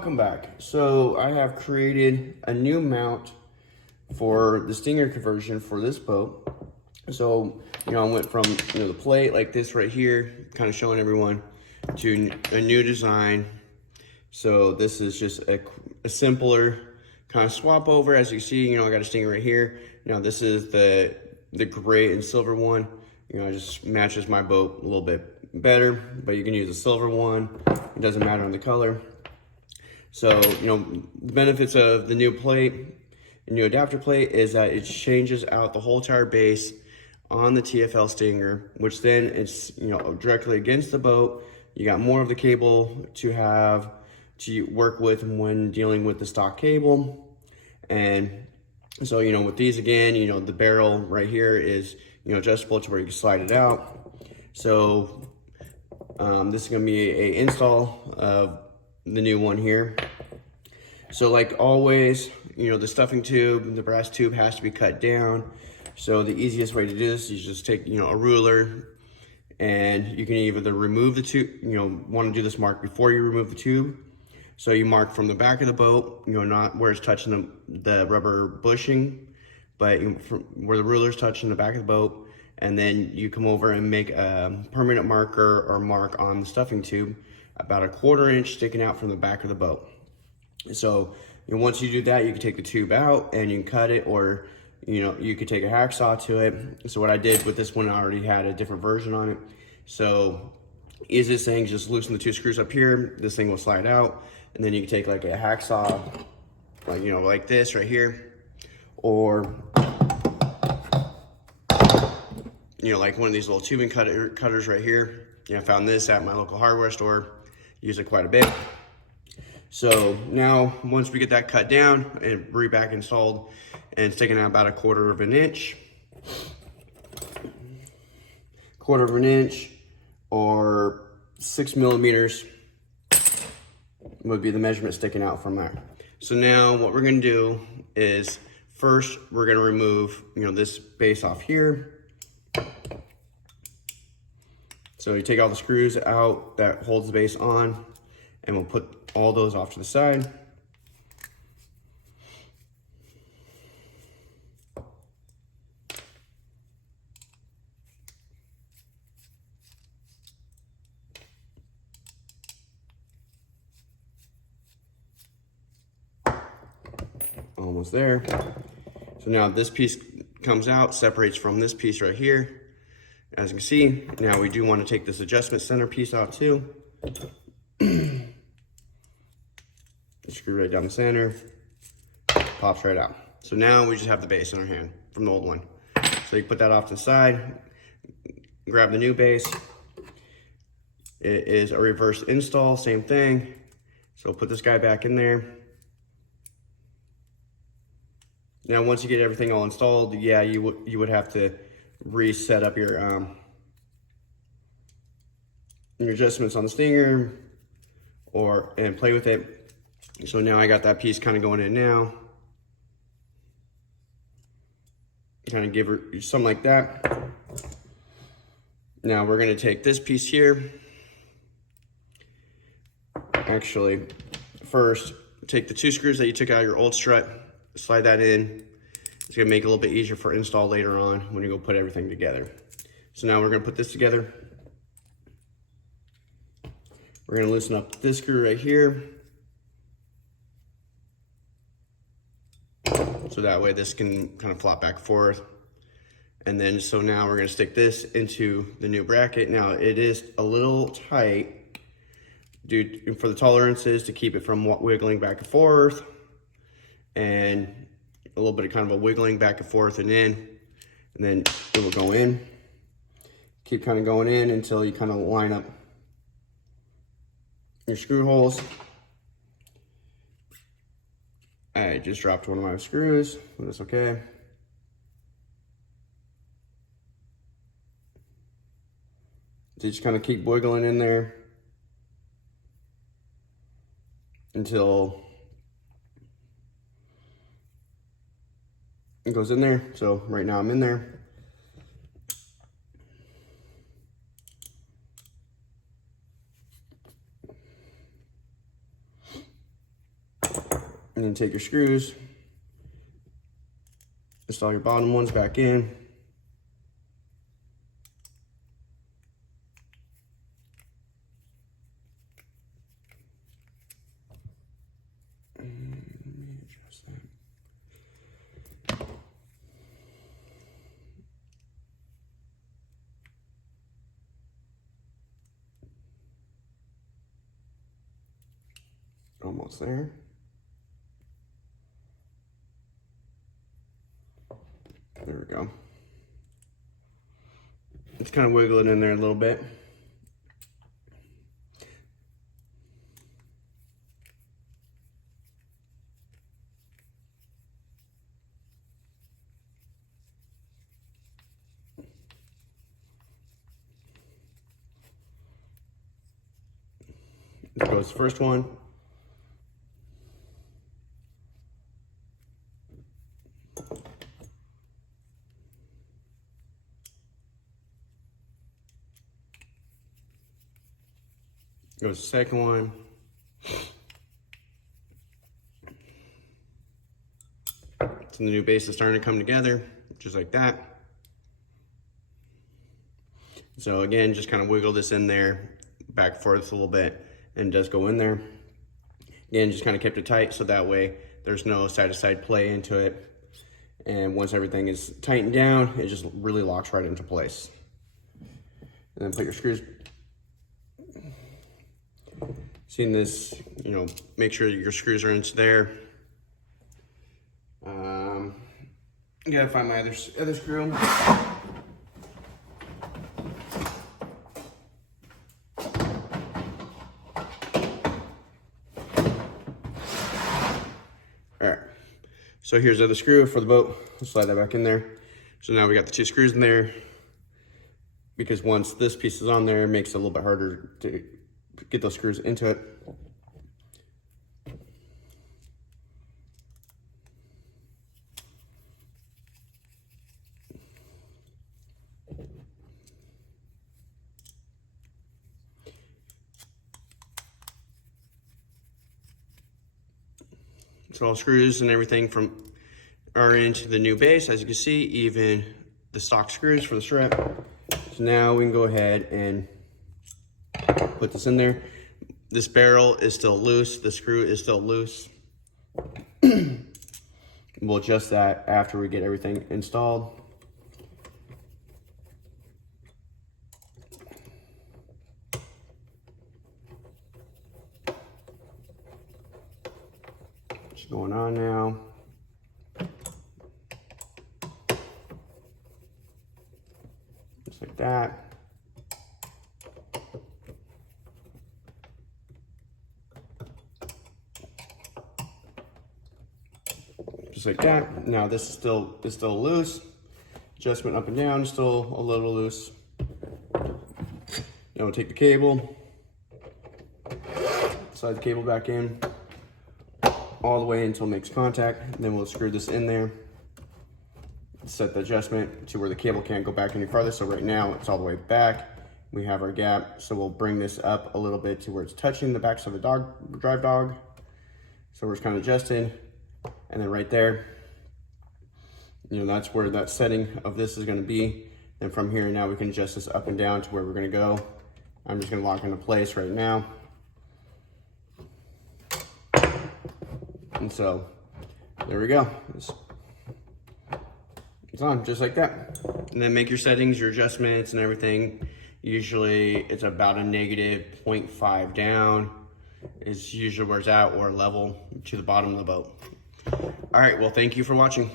welcome back. So I have created a new mount for the Stinger conversion for this boat. So, I went from, the plate like this right here, kind of showing everyone, to a new design. So this is just a simpler kind of swap over. As you see, I got a Stinger right here. Now this is the gray and silver one. It just matches my boat a little bit better, but you can use a silver one. It doesn't matter on the color. So, the benefits of the new plate, new adapter plate, is that it changes out the whole entire base on the TFL Stinger, which then it's, directly against the boat. You got more of the cable to work with when dealing with the stock cable. And so, with these again, the barrel right here is, adjustable to where you can slide it out. So this is going to be a install of the new one here. So like always, the stuffing tube, the brass tube has to be cut down. So the easiest way to do this is just take, a ruler, and you can either remove the tube, want to do this mark before you remove the tube. So you mark from the back of the boat, not where it's touching the rubber bushing, but where the ruler's touching the back of the boat. And then you come over and make a permanent marker or mark on the stuffing tube, about 1/4 inch sticking out from the back of the boat. So once you do that, you can take the tube out and you can cut it, or you could take a hacksaw to it. So what I did with this one, I already had a different version on it. So easiest thing is just loosen the 2 screws up here. This thing will slide out, and then you can take like a hacksaw, like this right here, or like one of these little tubing cutters right here. I found this at my local hardware store. Use it quite a bit. So now, once we get that cut down and back installed, and sticking out about 1/4 inch, 1/4 inch, or 6 millimeters would be the measurement sticking out from there. So now what we're gonna do is, first we're gonna remove, this base off here. So you take all the screws out that holds the base on, and we'll put all those off to the side. Almost there. So now this piece comes out, separates from this piece right here. As you can see, now we do want to take this adjustment center piece out too. Screw right down the center, pops right out. So now we just have the base in our hand from the old one. So you put that off to the side, grab the new base. It is a reverse install, same thing. So put this guy back in there. Now, once you get everything all installed, yeah, you would have to reset up your adjustments on the Stinger, and play with it. So now I got that piece kind of going in now. Kind of give her something like that. Now we're going to take this piece here. Actually, first, take the 2 screws that you took out of your old strut, slide that in. It's going to make it a little bit easier for install later on when you go put everything together. So now we're going to put this together. We're going to loosen up this screw right here, so that way this can kind of flop back and forth. And then, so now we're going to stick this into the new bracket. Now it is a little tight due for the tolerances, to keep it from wiggling back and forth, and a little bit of kind of a wiggling back and forth and in, and then it will go in. Keep kind of going in until you kind of line up your screw holes. I just dropped one of my screws, but it's okay. So you just kind of keep wiggling in there until it goes in there. So right now I'm in there. then take your screws, install your bottom ones back in. Almost there. There we go. Just kind of wiggle it in there a little bit. There goes the first one. Goes the second one. So the new base is starting to come together, just like that. So again, just kind of wiggle this in there, back and forth a little bit, and it does go in there. Again, just kind of kept it tight so that way there's no side-to-side play into it. And once everything is tightened down, it just really locks right into place. And then put your screws. Seeing this, you know, make sure your screws are into there. You gotta find my other screw. Alright, so here's the other screw for the boat. I'll slide that back in there. So now we got the two screws in there, because once this piece is on there, it makes it a little bit harder to get those screws into it. So all screws and everything are into the new base, as you can see, even the stock screws for the strip. So now we can go ahead and put this in there. This barrel is still loose, the screw is still loose. We'll adjust that after we get everything installed. What's going on now? Just like that. Just like that. Now this is still loose. Adjustment up and down, still a little loose. Now we'll take the cable, slide the cable back in, all the way until it makes contact. And then we'll screw this in there. Set the adjustment to where the cable can't go back any farther. So right now it's all the way back. We have our gap. So we'll bring this up a little bit to where it's touching the backs of the drive dog. So we're just kind of adjusting. And then right there, you know, that's where that setting of this is going to be. And from here now we can adjust this up and down to where we're going to go. I'm just going to lock into place right now. And so there we go. It's on just like that. And then make your settings, your adjustments and everything. Usually it's about a negative 0.5 down. It's usually where it's at, or level to the bottom of the boat. All right, well, thank you for watching.